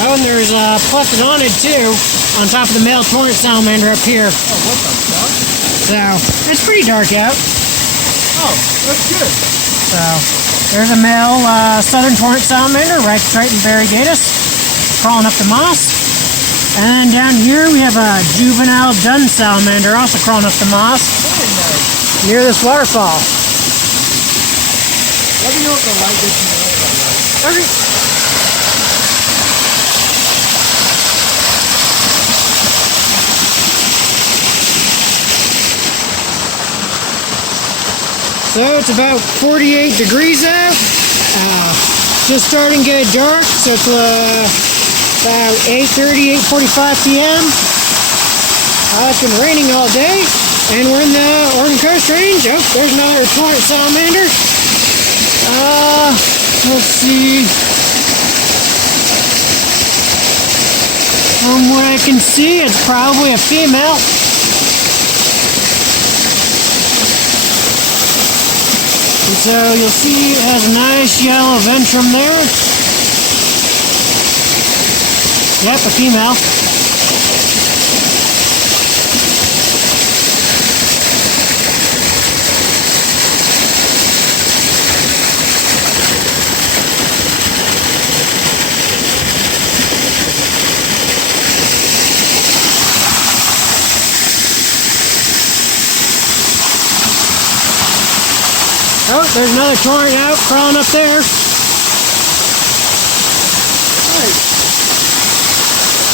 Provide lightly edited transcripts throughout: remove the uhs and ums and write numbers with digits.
Oh, and there's a Plethodon too on top of the male torrent salamander up here. Oh, what the fuck? So, it's pretty dark out. Oh, that's good. So, there's a male Southern Torrent Salamander, Rhyacotriton variegatus, crawling up the moss. And then down here we have a juvenile Dunn salamander, also crawling up the moss. Very nice. Near this waterfall. Let me know if the light gets me out. Okay. So it's about 48 degrees out. Just starting to get dark, so it's about 8:30, 8:45 p.m. It's been raining all day, and we're in the Oregon Coast Range. Oh, there's another torrent salamander. Let's see. From what I can see, it's probably a female. And so you'll see it has a nice yellow ventrum there. Yep, a female. Oh, there's another torrent out, crawling up there. Nice.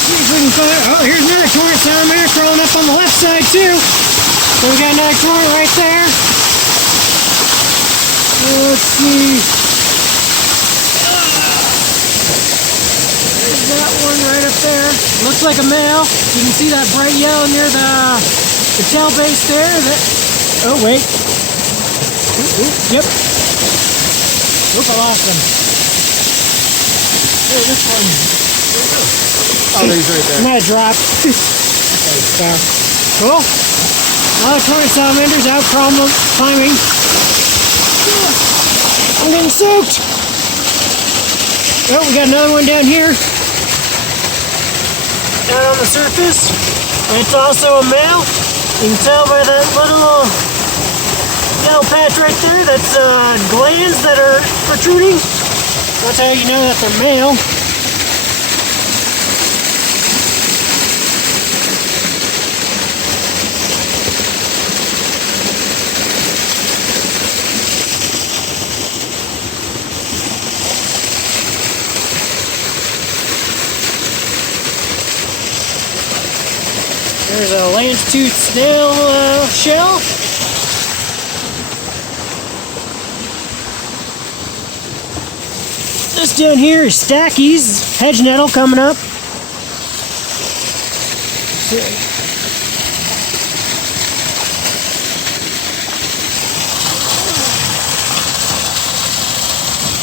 See if we can find, oh, here's another torrent salamander crawling up on the left side too. So we got another torrent right there. Let's see. There's that one right up there. Looks like a male. You can see that bright yellow near the tail base there. Oh, wait. Yep. Oop, I lost them. Hey, this one. Oh, he's right there. Might have dropped. So, cool. Another torrent salamanders out climbing. I'm getting soaked. Oh, we got another one down here. Down on the surface. It's also a male. You can tell by that little yellow patch right there, that's glands that are protruding. That's how you know that they're male. There's a lance-tooth snail shell. This down here is Stackies, hedge nettle coming up.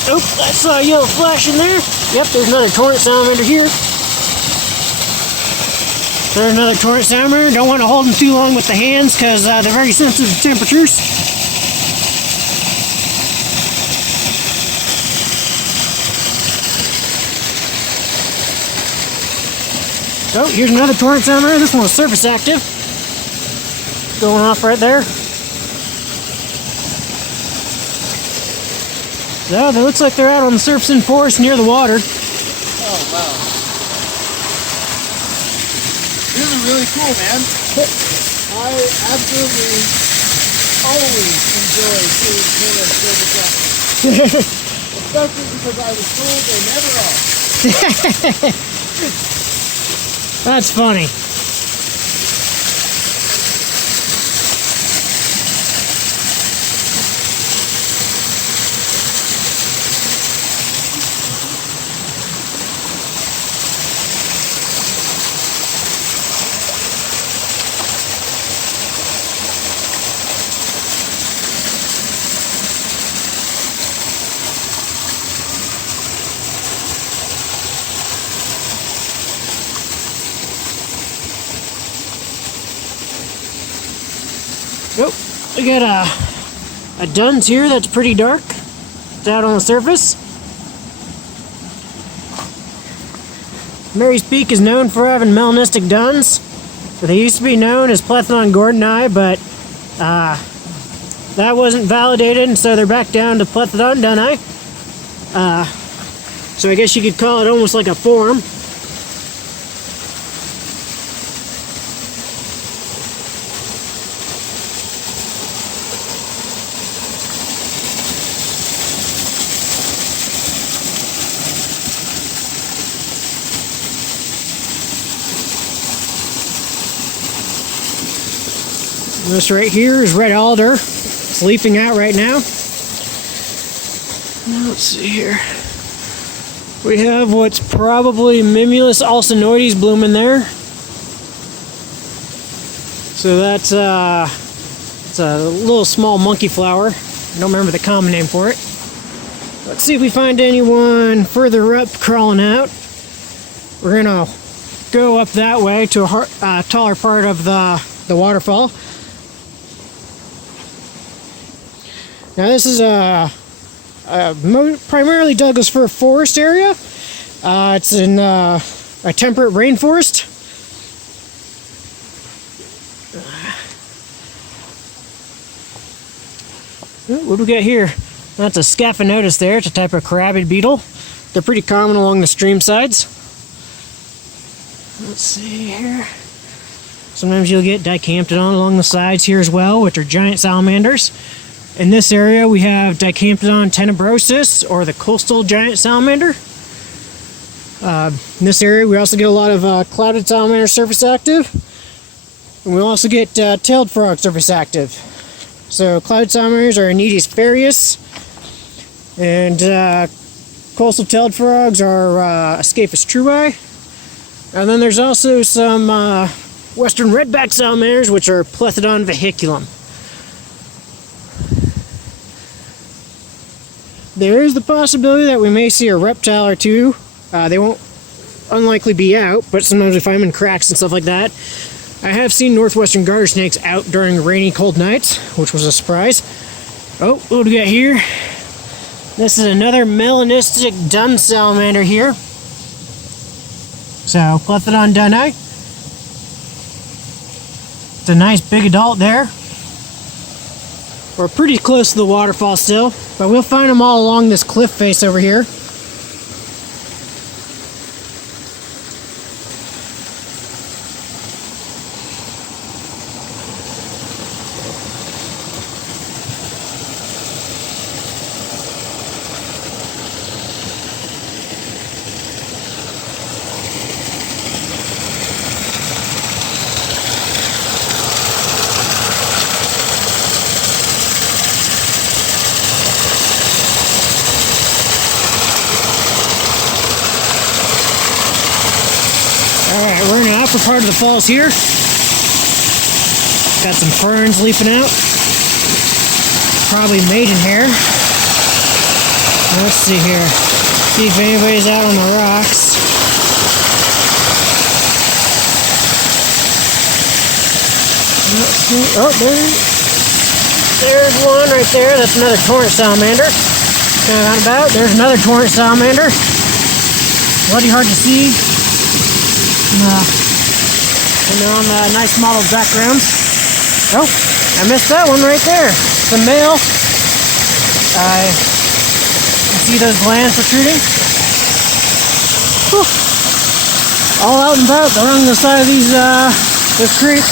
Oh, I saw a yellow flash in there. Yep, there's another torrent salamander here. There's another torrent salamander. Don't want to hold them too long with the hands because they're very sensitive to temperatures. Oh, here's another torrent salamander. This one was surface active. Going off right there. So, it looks like they're out on the surface in forest near the water. Oh, wow. This is really cool, man. I absolutely always enjoy seeing Canada surface active. Especially because I was told they're never off. That's funny. Nope. We got a Dunn's here that's pretty dark. It's out on the surface. Mary's Peak is known for having melanistic duns. They used to be known as Plethodon gordoni, but that wasn't validated, and so they're back down to Plethodon dunni. So I guess you could call it almost like a form. This right here is red alder. It's leafing out right now. Now let's see here. We have what's probably Mimulus alsinoides blooming there. So that's it's a little small monkey flower. I don't remember the common name for it. Let's see if we find anyone further up crawling out. We're gonna go up that way to a taller part of the waterfall. Now this is a primarily Douglas Fir forest area. It's in a temperate rainforest. What do we got here? That's a Ascaphus there. It's a type of crabid beetle. They're pretty common along the stream sides. Let's see here. Sometimes you'll get Dicamptodon along the sides here as well, which are giant salamanders. In this area, we have Dicamptodon tenebrosus, or the coastal giant salamander. In this area, we also get a lot of clouded salamanders surface active. And we also get tailed frog surface active. So clouded salamanders are Aneides ferreus, and coastal tailed frogs are Ascaphus truei. And then there's also some western red-backed salamanders, which are Plethodon vehiculum. There is the possibility that we may see a reptile or two. They won't unlikely be out, but sometimes we find them in cracks and stuff like that. I have seen northwestern garter snakes out during rainy, cold nights, which was a surprise. Oh, what do we got here? This is another melanistic Dunn salamander here. So, Plethodon dunni. It's a nice big adult there. We're pretty close to the waterfall still, but we'll find them all along this cliff face over here. Alright, we're in the upper part of the falls here. Got some ferns leafing out. Probably maidenhair. Let's see here. See if anybody's out on the rocks. Let's see. Oh, there's one right there. That's another torrent salamander. Kind of about. There's another torrent salamander. Bloody hard to see. And they're on the nice mottled backgrounds. Oh, I missed that one right there. It's a male. I can see those glands protruding. Whew. All out and about along the side of this creek.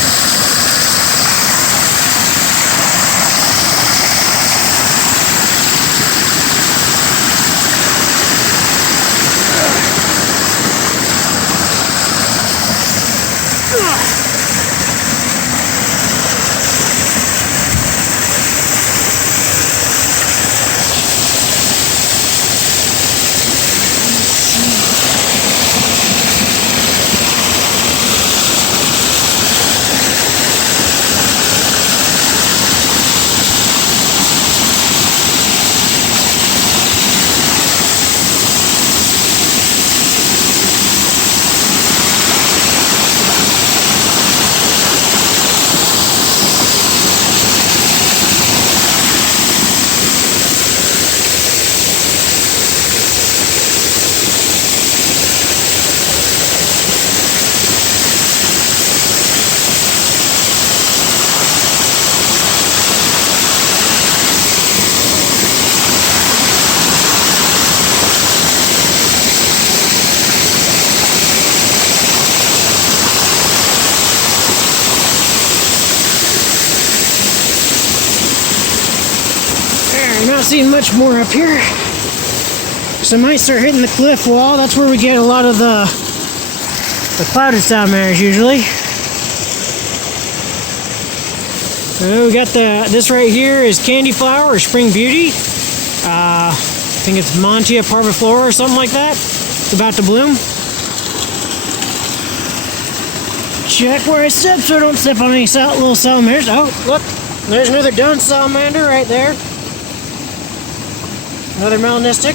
seeing much more up here. So I might start hitting the cliff wall. That's where we get a lot of the clouded salamanders usually. We got this right here is candy flower or spring beauty. I think it's Montia parviflora or something like that. It's about to bloom. Check where I step so I don't step on any little salamanders. Oh, look, there's another Dunn salamander right there. Another melanistic.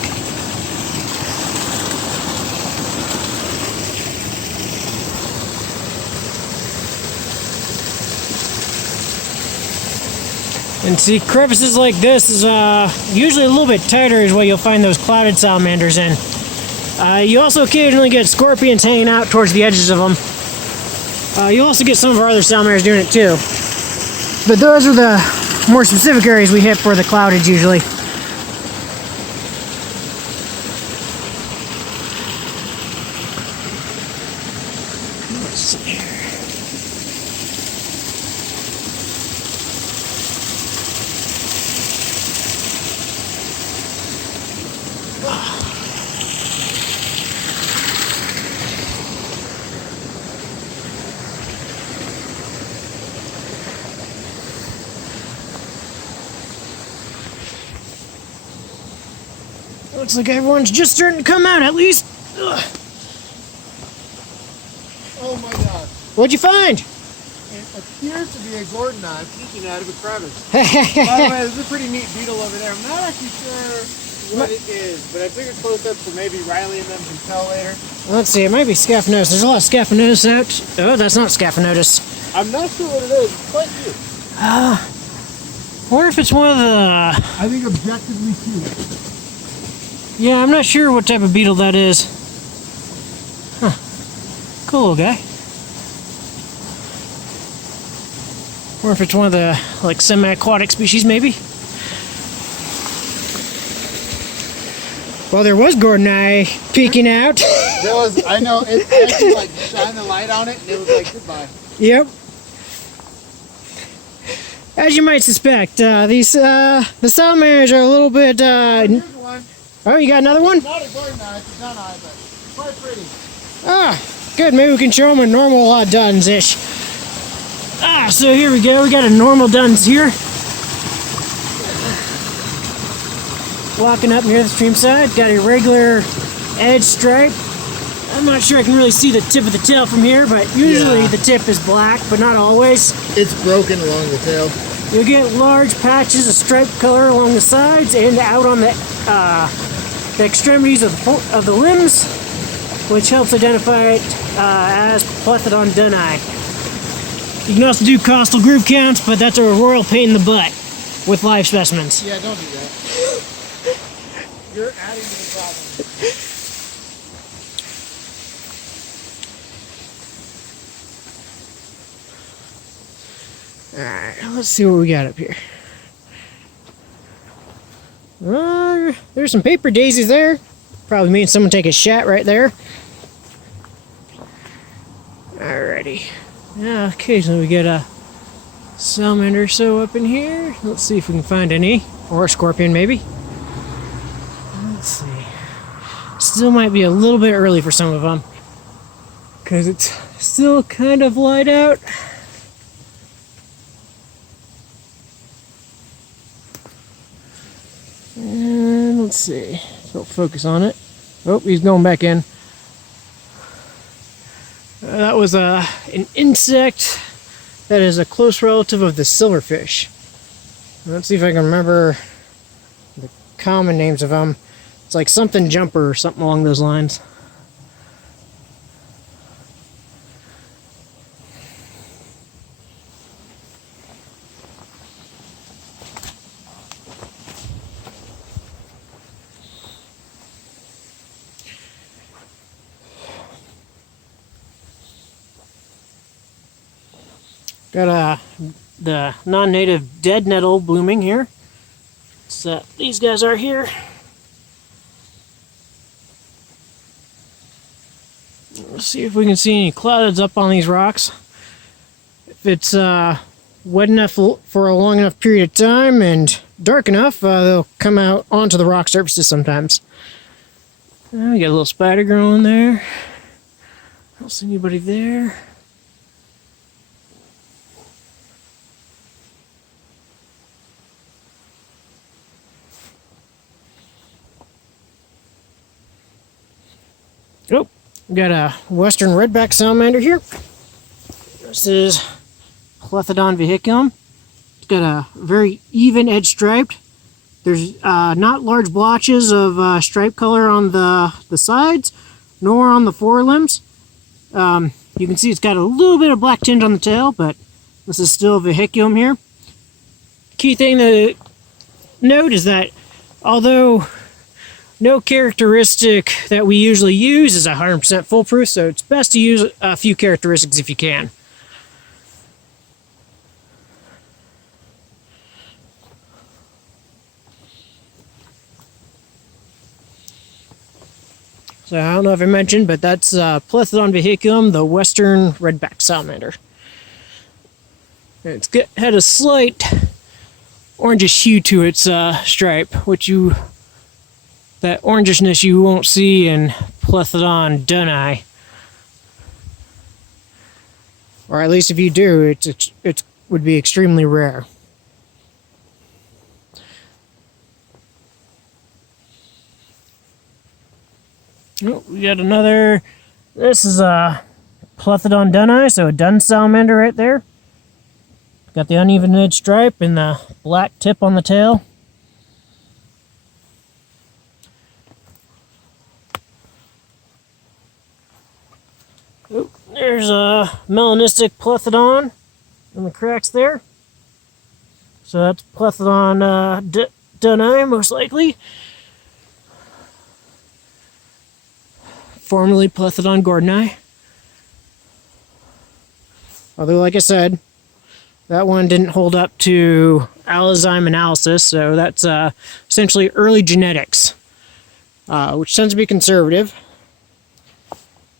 And see, crevices like this is usually a little bit tighter is what you'll find those clouded salamanders in. You also occasionally get scorpions hanging out towards the edges of them. You'll also get some of our other salamanders doing it too. But those are the more specific areas we hit for the clouded usually. Let's see here. Looks like everyone's just starting to come out, at least. Ugh. Oh my god. What'd you find? It appears to be a gordoni peeking out of a crevice. By the way, there's a pretty neat beetle over there. I'm not actually sure what it is, but I figured close up so maybe Riley and them can tell later. Let's see, it might be Scaphonotus. There's a lot of Scaphonotus out. Oh, that's not Scaphonotus. I'm not sure what it is. It's quite cute. I wonder if it's one of the... I think objectively cute. Yeah, I'm not sure what type of beetle that is. Huh. Cool little guy. Or if it's one of the, like, semi-aquatic species, maybe. Well, there was gordoni peeking out. There was, I know, it actually, like, shined the light on it, and it was like, goodbye. Yep. As you might suspect, the salamanders are a little bit, Here's one. Oh, you got another one? Not a gordoni, it's a dunni, but quite pretty. Ah, good. Maybe we can show them a normal Dunns-ish. Ah, so here we go. We got a normal Dunns here. Walking up near the stream side. Got a regular edge stripe. I'm not sure I can really see the tip of the tail from here, but usually the tip is black, but not always. It's broken along the tail. You'll get large patches of striped color along the sides and out on the extremities of the limbs, which helps identify it as Plethodon dunni. You can also do costal groove counts, but that's a royal pain in the butt with live specimens. Yeah, don't do that. You're adding to the problem. Alright, let's see what we got up here. There's some paper daisies there. Probably means someone take a shot right there. Alrighty. Yeah, occasionally we get a salamander or so up in here. Let's see if we can find any. Or a scorpion, maybe. Let's see. Still might be a little bit early for some of them, because it's still kind of light out. And let's see. Don't focus on it. Oh, he's going back in. That was an insect that is a close relative of the silverfish. Let's see if I can remember the common names of them. It's like something jumper or something along those lines. Got the non-native dead nettle blooming here. So these guys are here. Let's see if we can see any clouds up on these rocks. If it's wet enough for a long enough period of time and dark enough, they'll come out onto the rock surfaces sometimes. We got a little spider growing there. I don't see anybody there. Oh, we got a western red-backed salamander here. This is Plethodon vehiculum. It's got a very even edge striped. There's not large blotches of stripe color on the sides, nor on the forelimbs. You can see it's got a little bit of black tinge on the tail, but this is still vehiculum here. Key thing to note is that although no characteristic that we usually use is 100% foolproof, so it's best to use a few characteristics if you can. So I don't know if I mentioned, but that's Plethodon vehiculum, the western red-backed salamander. It's had a slight orangish hue to its stripe, which that orangishness you won't see in Plethodon dunni. Or at least if you do, it would be extremely rare. Oh, we got another. This is a Plethodon dunni, so a Dunn salamander right there. Got the uneven edge stripe and the black tip on the tail. Oh, there's a melanistic Plethodon in the cracks there. So that's Plethodon dunni, most likely. Formerly Plethodon gordoni. Although, like I said, that one didn't hold up to allozyme analysis, so that's essentially early genetics, which tends to be conservative.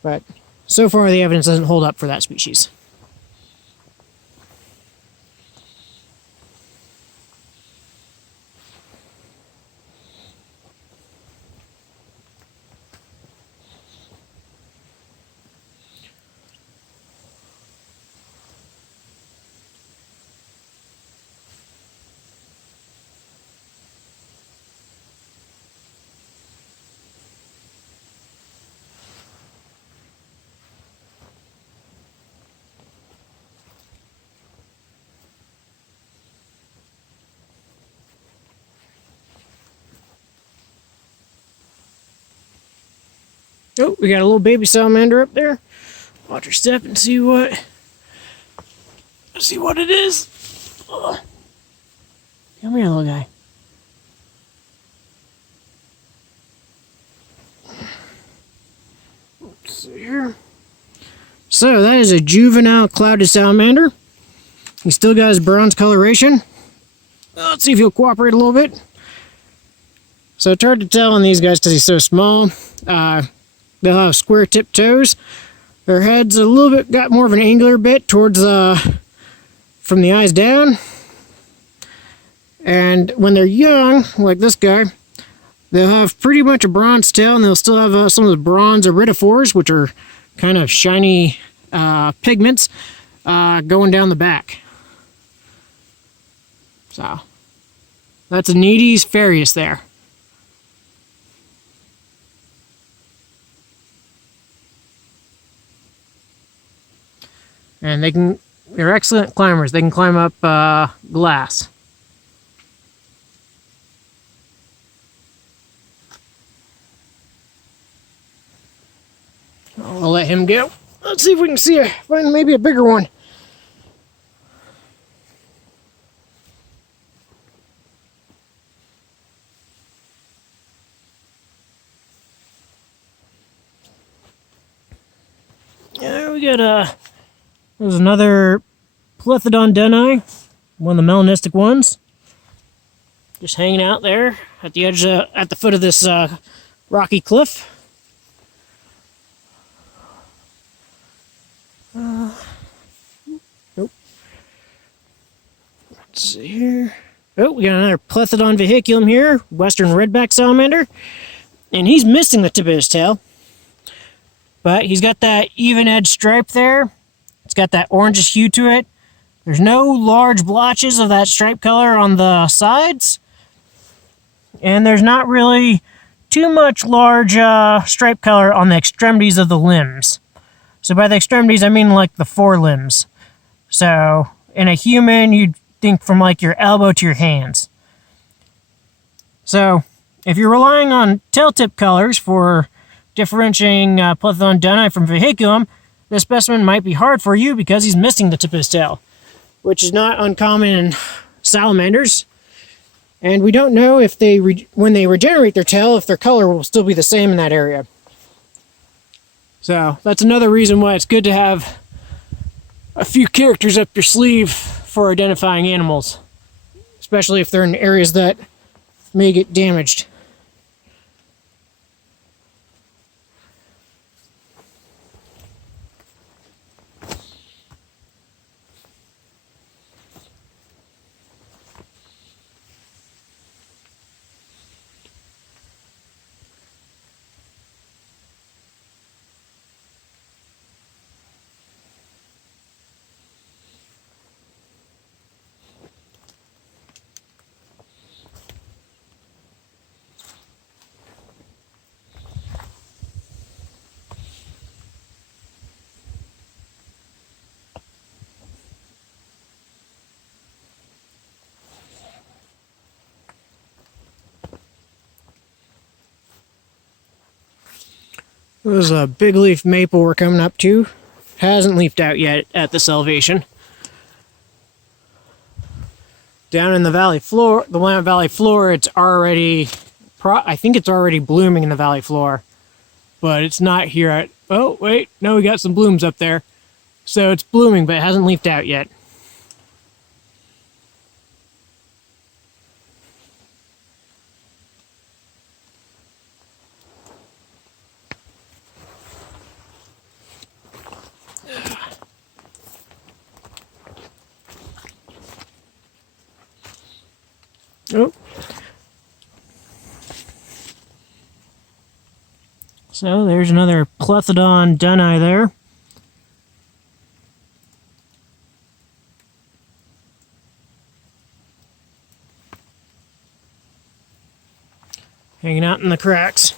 But so far, the evidence doesn't hold up for that species. Oh, we got a little baby salamander up there. Watch her step and see what it is. Ugh. Come here, little guy. Let's see here. So that is a juvenile clouded salamander. He still got his bronze coloration. Let's see if he'll cooperate a little bit. So it's hard to tell on these guys because he's so small. They'll have square tipped toes. Their head's a little bit got more of an angular bit towards from the eyes down. And when they're young, like this guy, they'll have pretty much a bronze tail, and they'll still have some of the bronze iridophores, which are kind of shiny pigments going down the back. So that's Aneides ferreus there. And they're excellent climbers. They can climb up glass. I'll let him go. Let's see if we can find maybe a bigger one. Yeah, we got there's another Plethodon dunni, one of the melanistic ones. Just hanging out there at the edge, at the foot of this rocky cliff. Nope. Let's see here. Oh, we got another Plethodon vehiculum here, western red-backed salamander. And he's missing the tip of his tail. But he's got that even edge stripe there. It's got that orangish hue to it. There's no large blotches of that stripe color on the sides. And there's not really too much large stripe color on the extremities of the limbs. So by the extremities, I mean like the forelimbs. So in a human, you'd think from like your elbow to your hands. So if you're relying on tail tip colors for differentiating Plethodon dunni from vehiculum, this specimen might be hard for you because he's missing the tip of his tail, which is not uncommon in salamanders. And we don't know if they, when they regenerate their tail, if their color will still be the same in that area. So that's another reason why it's good to have a few characters up your sleeve for identifying animals, especially if they're in areas that may get damaged. There's a big leaf maple we're coming up to. Hasn't leafed out yet at this elevation. Down in the valley floor, the Willamette Valley floor, it's already, I think it's already blooming in the valley floor. But it's not here at, oh wait, no, we got some blooms up there. So it's blooming, but it hasn't leafed out yet. Oh. So there's another Plethodon dunni there. Hanging out in the cracks.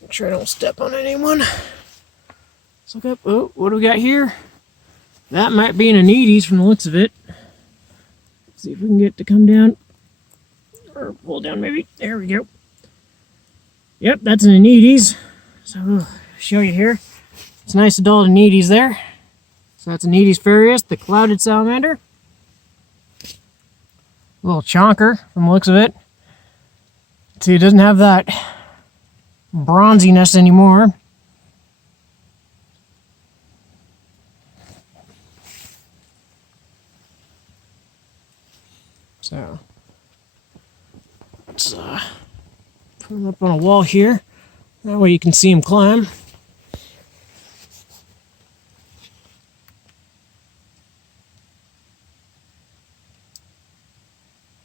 Make sure I don't step on anyone. Let's look up. Oh, what do we got here? That might be an Aneides from the looks of it. See if we can get it to come down, or pull down maybe. There we go. Yep, that's an Aneides. So I'll show you here. It's a nice adult Aneides there. So that's Aneides ferreus, the clouded salamander. A little chonker from the looks of it. See, it doesn't have that bronziness anymore. So let's put him up on a wall here. That way you can see him climb.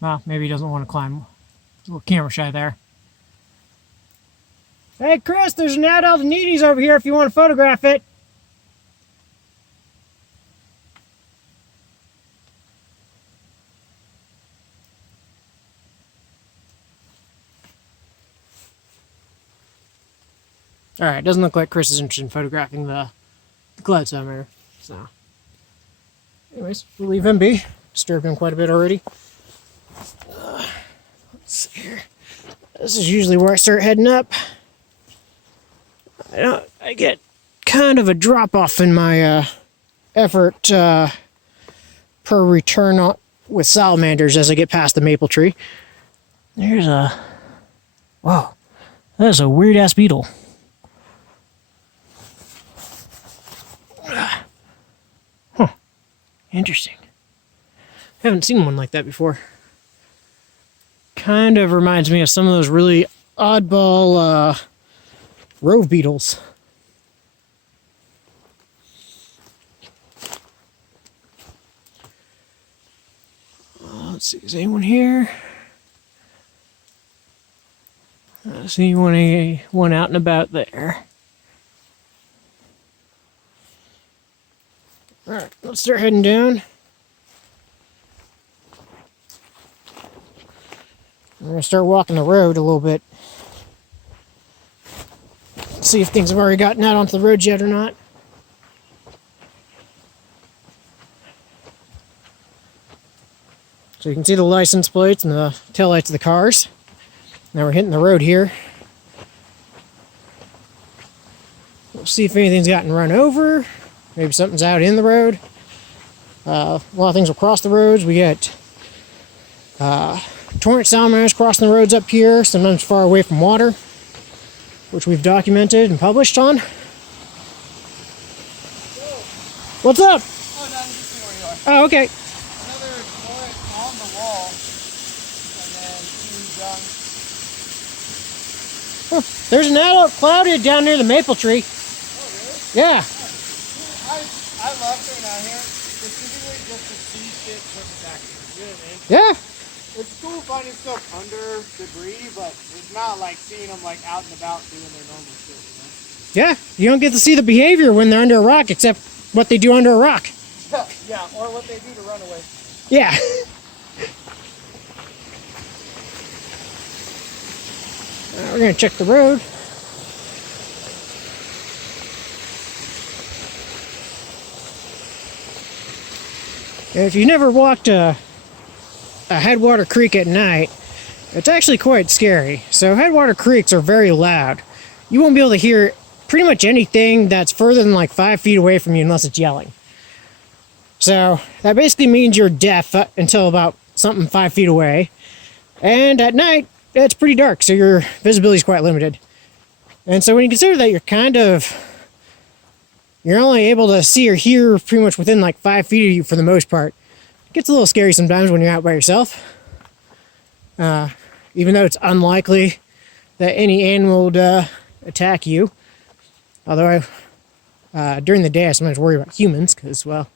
Well, maybe he doesn't want to climb. A little camera shy there. Hey Chris, there's an adult Aneides over here if you want to photograph it. Alright, doesn't look like Chris is interested in photographing the Clouded Salamander. So, anyways, we'll leave him be. Disturbed him quite a bit already. Let's see here. This is usually where I start heading up. I get kind of a drop off in my effort per return with salamanders as I get past the maple tree. There's a, whoa, that's a weird ass beetle. Huh, interesting. Haven't seen one like that before. Kind of reminds me of some of those really oddball rove beetles. Let's see, is anyone here? I see one out and about there. Alright, let's start heading down. We're going to start walking the road a little bit. See if things have already gotten out onto the road yet or not. So you can see the license plates and the taillights of the cars. Now we're hitting the road here. We'll see if anything's gotten run over. Maybe something's out in the road. A lot of things will cross the roads. We get torrent salamanders crossing the roads up here, sometimes far away from water, which we've documented and published on. What's up? Oh, no, I'm just seeing where you are. Oh, okay. Another torrent on the wall, and then two Dunn. Huh. There's an adult clouded down near the maple tree. Oh, really? Yeah. I love coming out here specifically just to see shit perfect. You know what I mean? Yeah. It's cool finding stuff under debris, but it's not like seeing them like out and about doing their normal shit, you know? Yeah. You don't get to see the behavior when they're under a rock, except what they do under a rock. Yeah, or what they do to run away. Yeah. We're going to check the road. If you've never walked a headwater creek at night, it's actually quite scary. So headwater creeks are very loud. You won't be able to hear pretty much anything that's further than like 5 feet away from you unless it's yelling. So that basically means you're deaf until about something 5 feet away. And at night, it's pretty dark, so your visibility is quite limited. And so when you consider that you're only able to see or hear pretty much within like 5 feet of you for the most part. It gets a little scary sometimes when you're out by yourself. Even though it's unlikely that any animal would attack you. Although during the day I sometimes worry about humans because, well,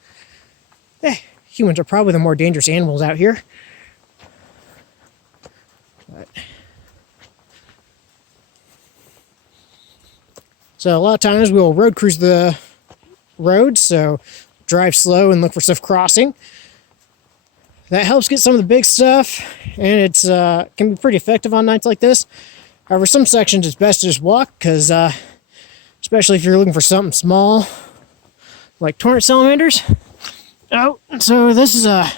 humans are probably the more dangerous animals out here. But so a lot of times we'll road cruise the roads, so drive slow and look for stuff crossing. That helps get some of the big stuff, and it's can be pretty effective on nights like this. However, some sections it's best to just walk, because especially if you're looking for something small, like torrent salamanders. Oh, so this is a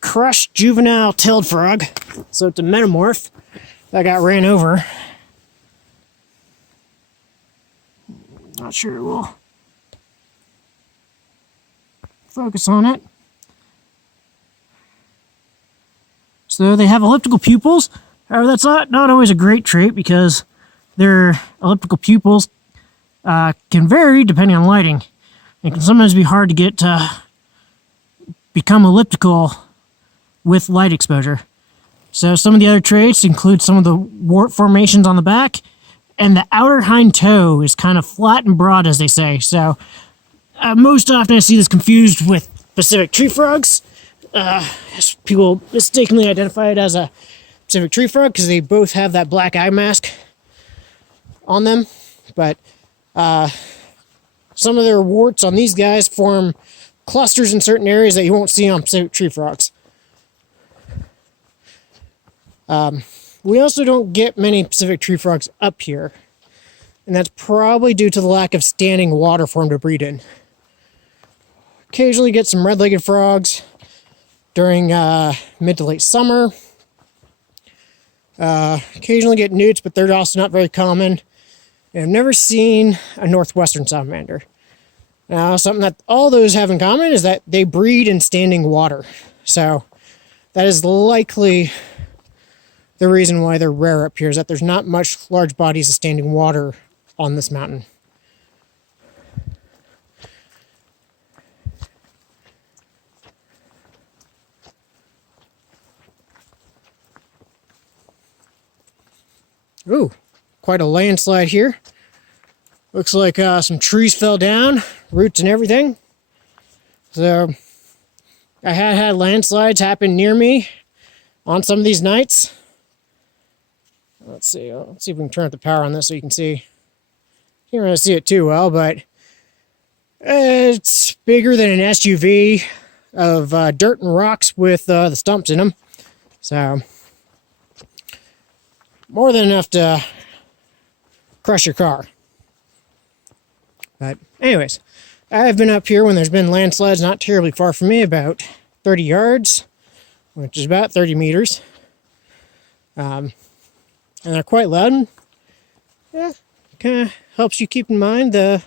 crushed juvenile tailed frog, so it's a metamorph that got ran over. Not sure we'll focus on it. So they have elliptical pupils. However, that's not always a great trait because their elliptical pupils can vary depending on lighting. It can sometimes be hard to get to become elliptical with light exposure. So some of the other traits include some of the wart formations on the back, and the outer hind toe is kind of flat and broad, as they say. So most often I see this confused with Pacific tree frogs. People mistakenly identify it as a Pacific tree frog because they both have that black eye mask on them. But some of their warts on these guys form clusters in certain areas that you won't see on Pacific tree frogs. We also don't get many Pacific tree frogs up here, and that's probably due to the lack of standing water for them to breed in. Occasionally get some red-legged frogs during mid to late summer. Occasionally get newts, but they're also not very common. And I've never seen a northwestern salamander. Now, something that all those have in common is that they breed in standing water. So that is likely the reason why they're rare up here, is that there's not much large bodies of standing water on this mountain. Ooh, quite a landslide here. Looks like some trees fell down, roots and everything. So I had landslides happen near me on some of these nights. Let's see if we can turn up the power on this so you can see. Can't really see it too well, but it's bigger than an SUV of dirt and rocks with the stumps in them. So, more than enough to crush your car. But anyways, I've been up here when there's been landslides not terribly far from me, about 30 yards, which is about 30 meters. And they're quite loud. And, yeah, kind of helps you keep in mind there's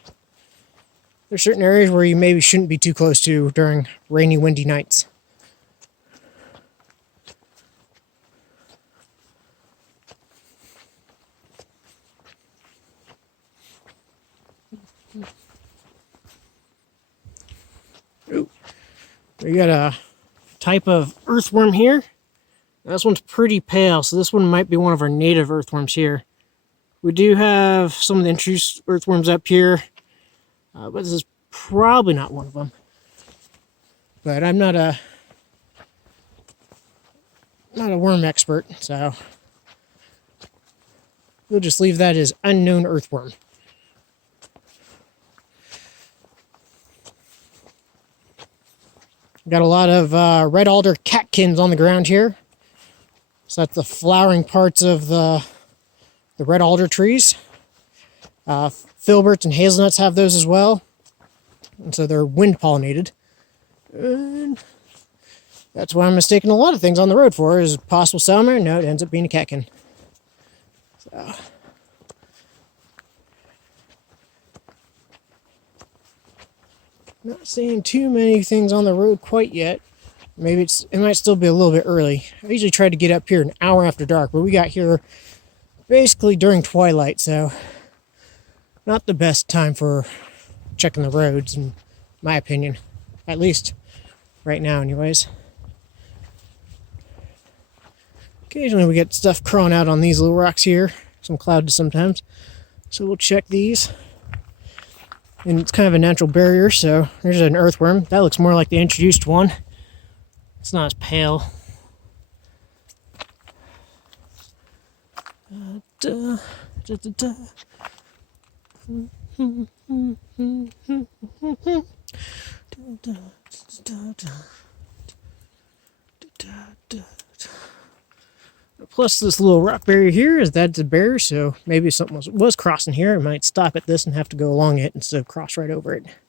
certain areas where you maybe shouldn't be too close to during rainy, windy nights. Ooh. We got a type of earthworm here. This one's pretty pale, so this one might be one of our native earthworms here. We do have some of the introduced earthworms up here, but this is probably not one of them. But I'm not a worm expert, so we'll just leave that as unknown earthworm. Got a lot of red alder catkins on the ground here. So that's the flowering parts of the red alder trees. Filberts and hazelnuts have those as well. And so they're wind pollinated. And that's why I'm mistaking a lot of things on the road for is possible salamander. No, it ends up being a catkin. So. Not seeing too many things on the road quite yet. Maybe it might still be a little bit early. I usually try to get up here an hour after dark, but we got here basically during twilight, so not the best time for checking the roads, in my opinion. At least right now, anyways. Occasionally we get stuff crawling out on these little rocks here. Some clouded sometimes. So we'll check these. And it's kind of a natural barrier, so there's an earthworm. That looks more like the introduced one. It's not as pale. Plus this little rock barrier here is that's a barrier, so maybe if something was crossing here, it might stop at this and have to go along it instead of cross right over it.